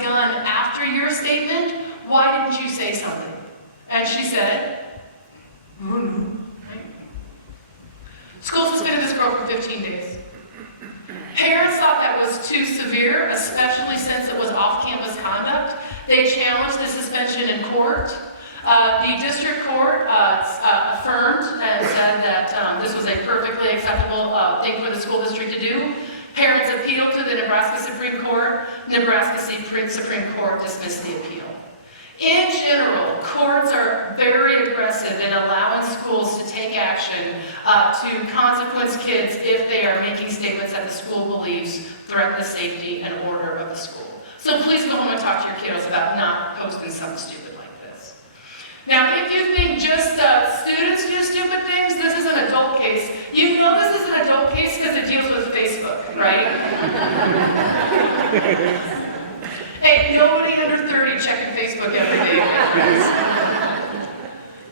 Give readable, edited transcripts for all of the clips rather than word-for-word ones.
begun after your statement. Why didn't you say something? And she said, oh no. School suspended this girl for 15 days. Parents thought that was too severe, especially since it was off-campus conduct. They challenged the suspension in court. The district court affirmed and said that this was a perfectly acceptable thing for the school district to do. Parents appealed to the Nebraska Supreme Court. Nebraska Supreme Court dismissed the appeal. In general, courts are very aggressive in allowing schools to take action to consequence kids if they are making statements that the school believes threaten the safety and order of the school. So please go home and talk to your kiddos about not posting something stupid like this. Now, if you think just students do stupid things, this is an adult case. You know this is an adult case because it deals with Facebook, right? Hey, nobody under 30 checking Facebook every day.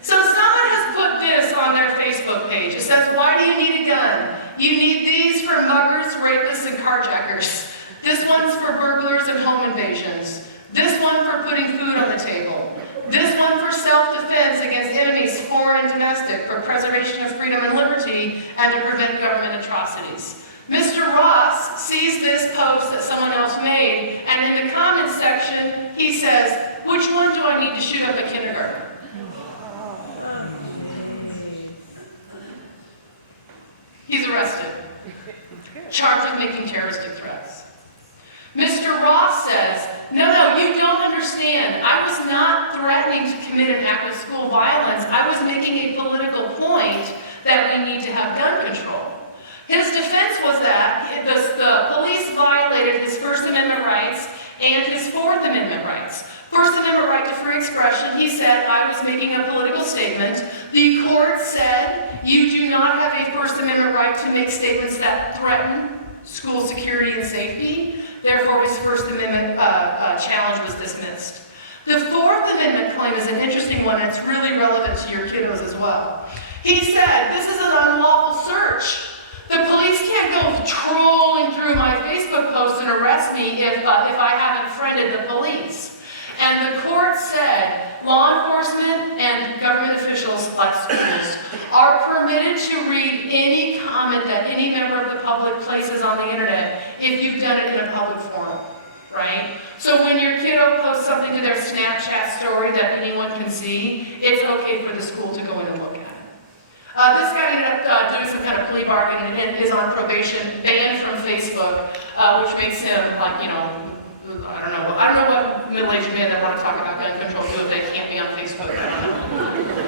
So someone has put this on their Facebook page. It says, why do you need a gun? You need these for muggers, rapists, and carjackers. This one's for burglars and home invasions. This one for putting food on the table. This one for self-defense against enemies, foreign and domestic, for preservation of freedom and liberty, and to prevent government atrocities. Mr. Ross sees this post that someone else made, and in the comments section, he says, which one do I need to shoot up a kindergarten? He's arrested, charged with making terroristic threats. Mr. Ross says, no, you don't understand. I was not threatening to commit an act of school violence. I was making a political point that we need to have gun control. His defense was that the police violated his First Amendment rights and his Fourth Amendment rights. First Amendment right to free expression, he said, I was making a political statement. The court said, you do not have a First Amendment right to make statements that threaten school security and safety. Therefore, his First Amendment challenge was dismissed. The Fourth Amendment claim is an interesting one, and it's really relevant to your kiddos as well. He said, this is an unlawful search. The police can't go trolling through my Facebook posts and arrest me if I haven't friended the police. And the court said law enforcement and government officials, like schools, are permitted to read any comment that any member of the public places on the internet if you've done it in a public forum, right? So when your kiddo posts something to their Snapchat story that anyone can see, it's okay for the school to go in and look at it. This guy ended up doing some kind of plea bargain and is on probation, banned from Facebook, which makes him like, you know, I don't know what middle-aged men that want to talk about gun control do if they can't be on Facebook. I don't know.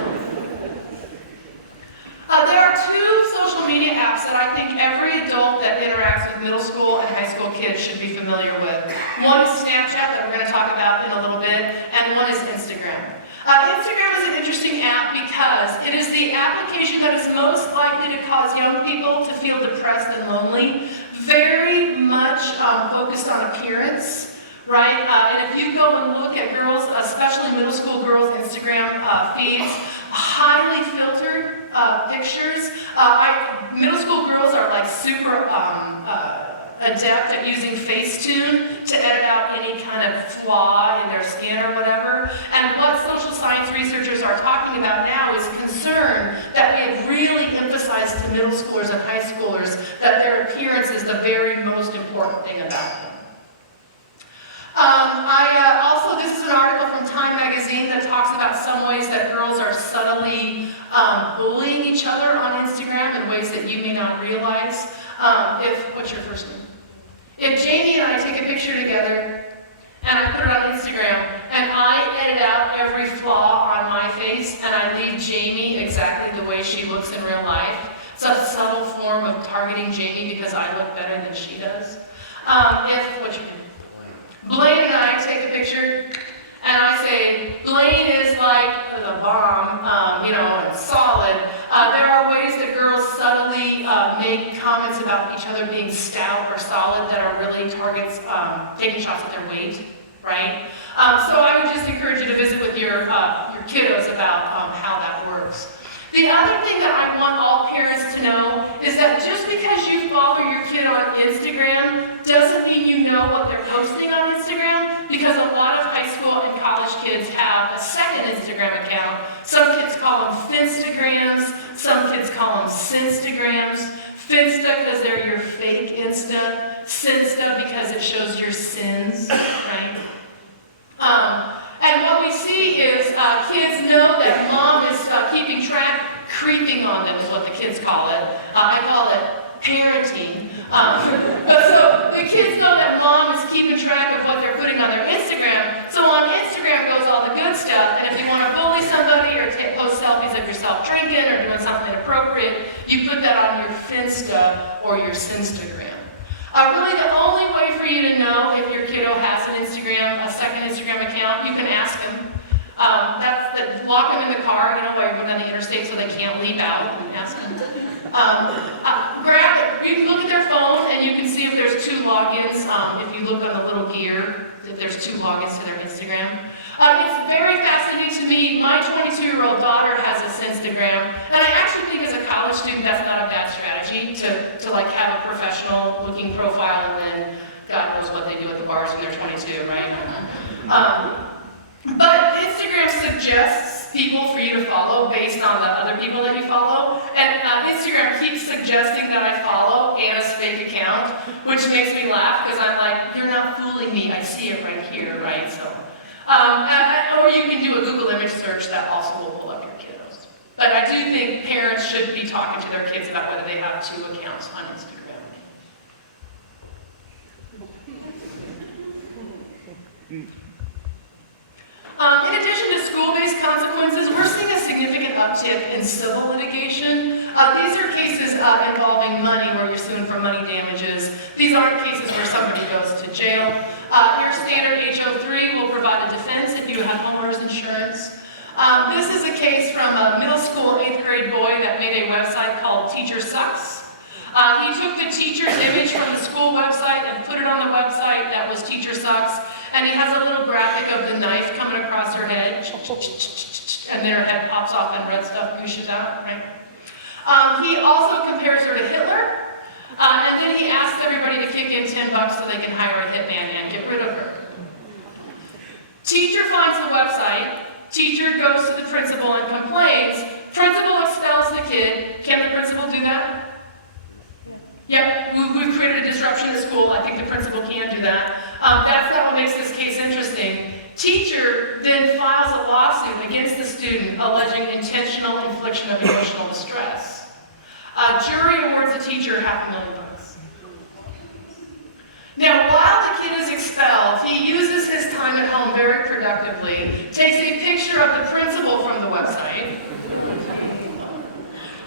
There are two social media apps that I think every adult that interacts with middle school and high school kids should be familiar with. One is Snapchat, that we're going to talk about in a little bit, and one is Instagram. Instagram is an interesting app because it is the application that is most likely to cause young people to feel depressed and lonely, very much focused on appearance, right? And if you go and look at girls, especially middle school girls' Instagram feeds, highly filtered pictures. Middle school girls are like super adept at using Facetune to edit out any kind of flaw in their skin or whatever. And what social science researchers are talking about now is concern that we have really emphasized to middle schoolers and high schoolers that their appearance is the very most important thing about them. This is an article from Time Magazine that talks about some ways that girls are subtly bullying each other on Instagram in ways that you may not realize. What's your first name? If Jamie and I take a picture together and I put it on Instagram and I edit out every flaw on my face and I leave Jamie exactly the way she looks in real life, it's a subtle form of targeting Jamie because I look better than she does. What's your name? Blaine and I take a picture and I say, Blaine is like the bomb, and solid. There are ways that girls subtly make comments about each other being stout or solid that are really targets taking shots at their weight, right? So I would just encourage you to visit with your kiddos about how that works. The other thing that I want all parents to know is that just because you follow your kid on Instagram doesn't mean you know what they're posting on Instagram, because your sins, right? And what we see is kids know that mom is keeping track, creeping on them is what the kids call it. I call it parenting. But so the kids know that mom is keeping track of what they're putting on their Instagram. So on Instagram goes all the good stuff, and if you want to bully somebody or post selfies of yourself drinking or doing something inappropriate, you put that on your Finsta or your Sinstagram. Really, the only way for you to know if your kiddo has an Instagram, a second Instagram account, you can ask them. Lock them in the car, while you're going down the interstate so they can't leap out and ask them. Grab it. You can look at their phone and you can see if there's 2 logins. If you look on the little gear, if there's 2 logins to their Instagram. It's very fascinating to me. My 22-year-old daughter has a Instagram, and I actually think as a college student that's not a bad strategy to like have a professional looking profile and then God knows what they do at the bars when they're 22, right? But Instagram suggests people for you to follow based on the other people that you follow, and Instagram keeps suggesting that I follow Anna's fake account, which makes me laugh because I'm like, you're not fooling me, I see it right here, right? So. Or you can do a Google image search that also will pull up your kiddos. But I do think parents should be talking to their kids about whether they have 2 accounts on Instagram. In addition to school-based consequences, we're seeing a significant uptick in civil litigation. These are cases involving money where you're suing for money damages. These aren't cases where somebody goes to jail. Your standard HO3 will provide a defense if you have homeowners insurance. This is a case from a middle school 8th grade boy that made a website called Teacher Sucks. He took the teacher's image from the school website and put it on the website that was Teacher Sucks, and he has a little graphic of the knife coming across her head, and then her head pops off and red stuff oozes out, right? He also compares her to Hitler. And then he asks everybody to kick in $10 so they can hire a hitman and get rid of her. Teacher finds the website. Teacher goes to the principal and complains. Principal expels the kid. Can the principal do that? Yep, we've created a disruption in school. I think the principal can do that. That's not what makes this case interesting. Teacher then files a lawsuit against the student alleging intentional infliction of emotional distress. Jury awards the teacher $500,000. Now, while the kid is expelled, he uses his time at home very productively, takes a picture of the principal from the website,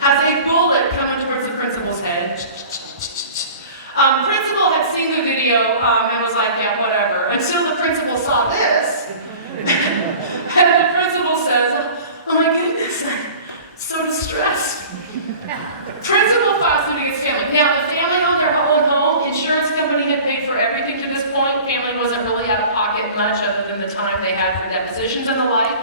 has a bullet coming towards the principal's head. Principal had seen the video and was like, yeah, whatever, until the principal saw this. And the principal says, oh my goodness, I'm so distressed. Principal files suit against family. Now, the family owned their own home. Insurance company had paid for everything to this point. Family wasn't really out of pocket much other than the time they had for depositions and the like.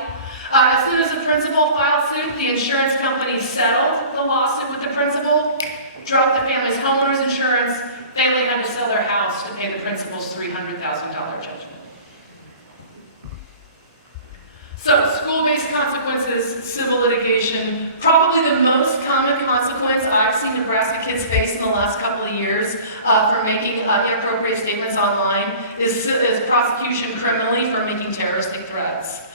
As soon as the principal filed suit, the insurance company settled the lawsuit with the principal, dropped the family's homeowner's insurance. Family had to sell their house to pay the principal's $300,000 judgment. So, school-based consequences, civil litigation, probably the most common consequence I've seen Nebraska kids face in the last couple of years for making inappropriate statements online is prosecution criminally for making terroristic threats.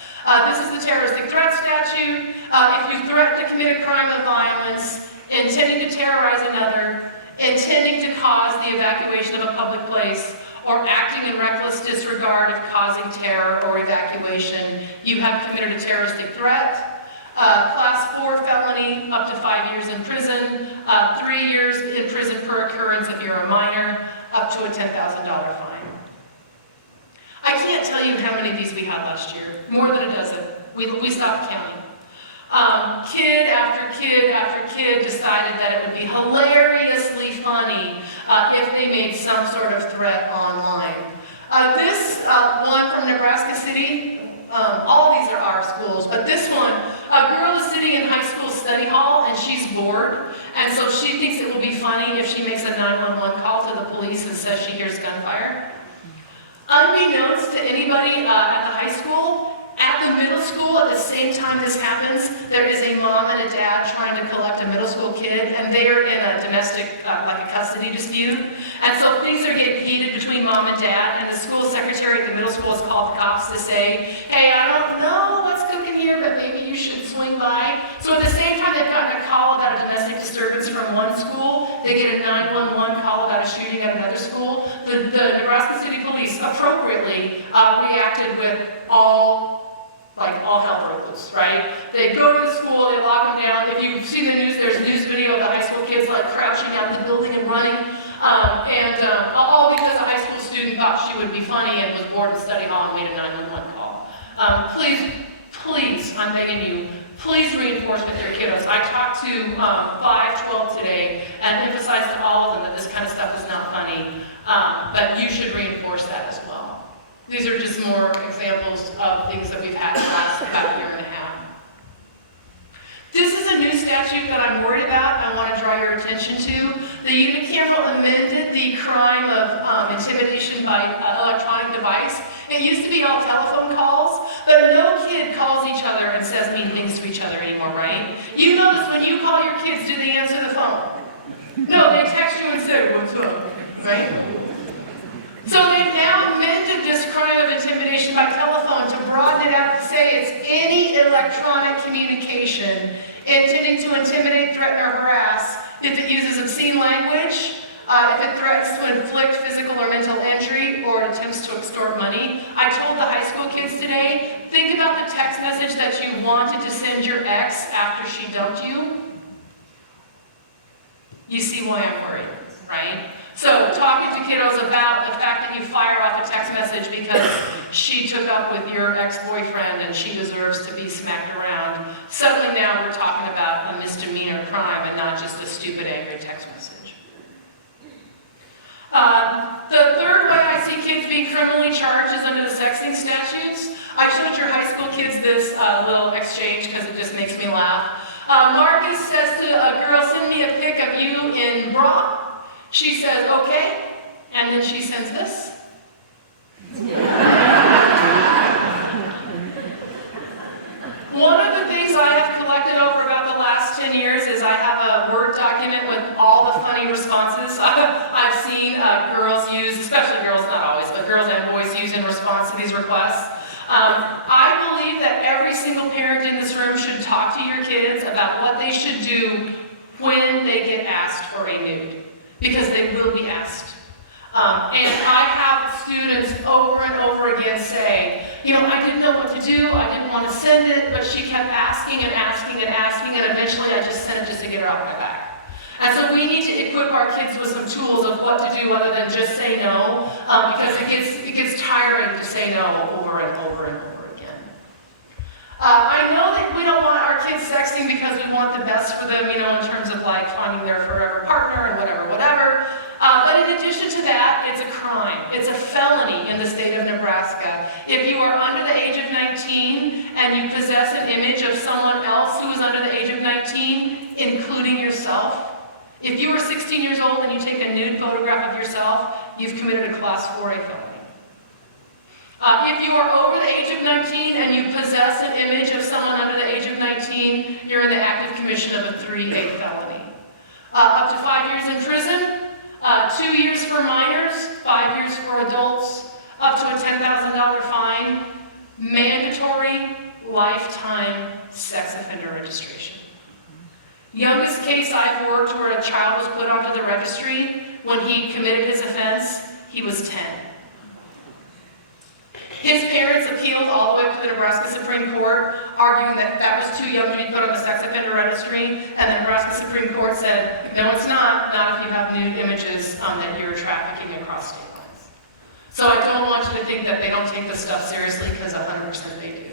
This is the terroristic threat statute. If you threaten to commit a crime of violence, intending to terrorize another, intending to cause the evacuation of a public place, or acting in reckless disregard of causing terror or evacuation, you have committed a terroristic threat. Class 4 felony, up to 5 years in prison, 3 years in prison per occurrence if you're a minor, up to a $10,000 fine. I can't tell you how many of these we had last year, more than a dozen. We stopped counting. Kid after kid after kid decided that it would be hilariously funny if they made some sort of threat online. This one from Nebraska City, all of these are our schools, but this one, a girl is sitting in high school study hall and she's bored, and so she thinks it will be funny if she makes a 911 call to the police and says she hears gunfire. Unbeknownst to anybody at the high school, at the middle school, at the same time this happens, there is a mom and a dad trying to collect a middle school kid, and they are in a domestic, like a custody dispute. And so things are getting heated between mom and dad, and the school secretary at the middle school has called the cops to say, hey, I don't know what's cooking here, but maybe you should swing by. So at the same time they've gotten a call about a domestic disturbance from one school, they get a 911 call about a shooting at another school. The Nebraska City Police appropriately reacted with all hell broke loose, right? They go to the school, they lock them down. If you've seen the news, there's a news video of the high school kids like crouching out the building and running. All because a high school student thought she would be funny and was bored in study hall and made a 911 call. Please, I'm begging you, please reinforce with your kiddos. I talked to 512 today and emphasized to all of them that this kind of stuff is not funny, but you should reinforce that as well. These are just more examples of things that we've had in the last about a year and a half. This is a new statute that I'm worried about and I want to draw your attention to. The Unicameral amended the crime of intimidation by electronic device. It used to be all telephone calls, but no kid calls each other and says mean things to each other anymore, right? You notice when you call your kids, do they answer the phone? No, they text you and say, what's up, right? So they've now amended this crime of intimidation by telephone to broaden it out to say it's any electronic communication intending to intimidate, threaten, or harass if it uses obscene language, if it threatens to inflict physical or mental injury, or attempts to extort money. I told the high school kids today, think about the text message that you wanted to send your ex after she dumped you. You see why I'm worried, right? So talking to kiddos about the fact that you fire off a text message because she took up with your ex-boyfriend and she deserves to be smacked around. Suddenly now we're talking about a misdemeanor crime and not just a stupid angry text message. The third way I see kids being criminally charged is under the sexting statutes. I showed your high school kids this little exchange because it just makes me laugh. Marcus says to a girl, send me a pic of you in bra. She says, okay, and then she sends this. One of the things I have collected over about the last 10 years is I have a Word document with all the funny responses I've seen girls use, especially girls, not always, but girls and boys use in response to these requests. I believe that every single parent in this room should talk to your kids about what they should do when they get asked for a nude. Because they will be asked. And I have students over and over again say, you know, I didn't know what to do, I didn't want to send it, but she kept asking and asking and asking, and eventually I just sent it just to get her off my back. And so we need to equip our kids with some tools of what to do other than just say no, because it gets tiring to say no over and over and over again. I know that we don't want our kids sexting because we want the best for them, you know, in terms of like finding their forever partner and whatever. But in addition to that, it's a crime. It's a felony in the state of Nebraska. If you are under the age of 19 and you possess an image of someone else who is under the age of 19, including yourself, if you are 16 years old and you take a nude photograph of yourself, you've committed a Class 4A felony. If you are over the age of 19 and you possess an image of someone under the age of 19, you're in the active commission of a 3A felony. Up to 5 years in prison, 2 years for minors, 5 years for adults, up to a $10,000 fine, mandatory lifetime sex offender registration. Youngest case I've worked where a child was put onto the registry when he committed his offense, he was 10. His parents appealed all the way up to the Nebraska Supreme Court, arguing that that was too young to be put on the sex offender registry, and the Nebraska Supreme Court said, no, it's not if you have nude images that you're trafficking across state lines. So I don't want you to think that they don't take this stuff seriously, because 100% they do.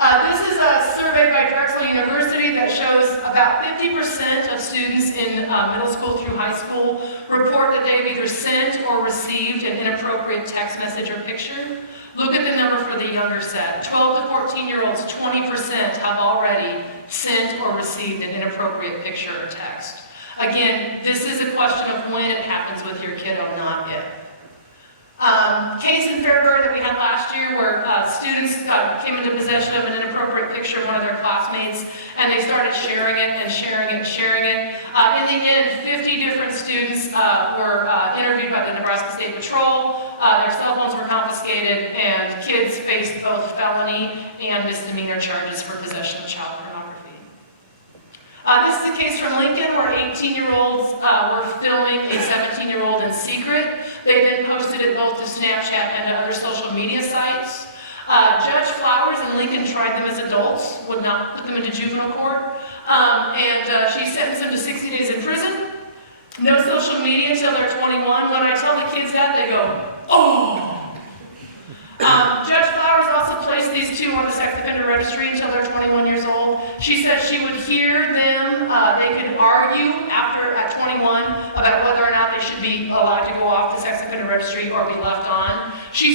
This is a survey by Drexel University that shows about 50% of students in middle school through high school report that they've either sent or received an inappropriate text message or picture. Look at the number for the younger set. 12 to 14-year-olds, 20% have already sent or received an inappropriate picture or text. Again, this is a question of when it happens with your kiddo, not if. Case in Fairbury that we had last year where students came into possession of an inappropriate picture of one of their classmates, and they started sharing it and sharing it and sharing it. In the end, 50 different students were interviewed by the Nebraska State Patrol. Their cell phones were confiscated, and kids faced both felony and misdemeanor charges for possession of child pornography. This is a case from Lincoln where 18-year-olds were filming a 17-year-old in secret. They then posted it both to Snapchat and to other social media sites. Judge Flowers in Lincoln tried them as adults, would not put them into juvenile court, and she sentenced them to 60 days in prison. No social media until they're 21. When I tell the kids that, they go, oh! Judge Flowers also placed these two on the sex offender registry until they're 21 years old. She said she would hear them, they could argue at 21 about whether or not they should be allowed to go off the sex offender registry or be left on. She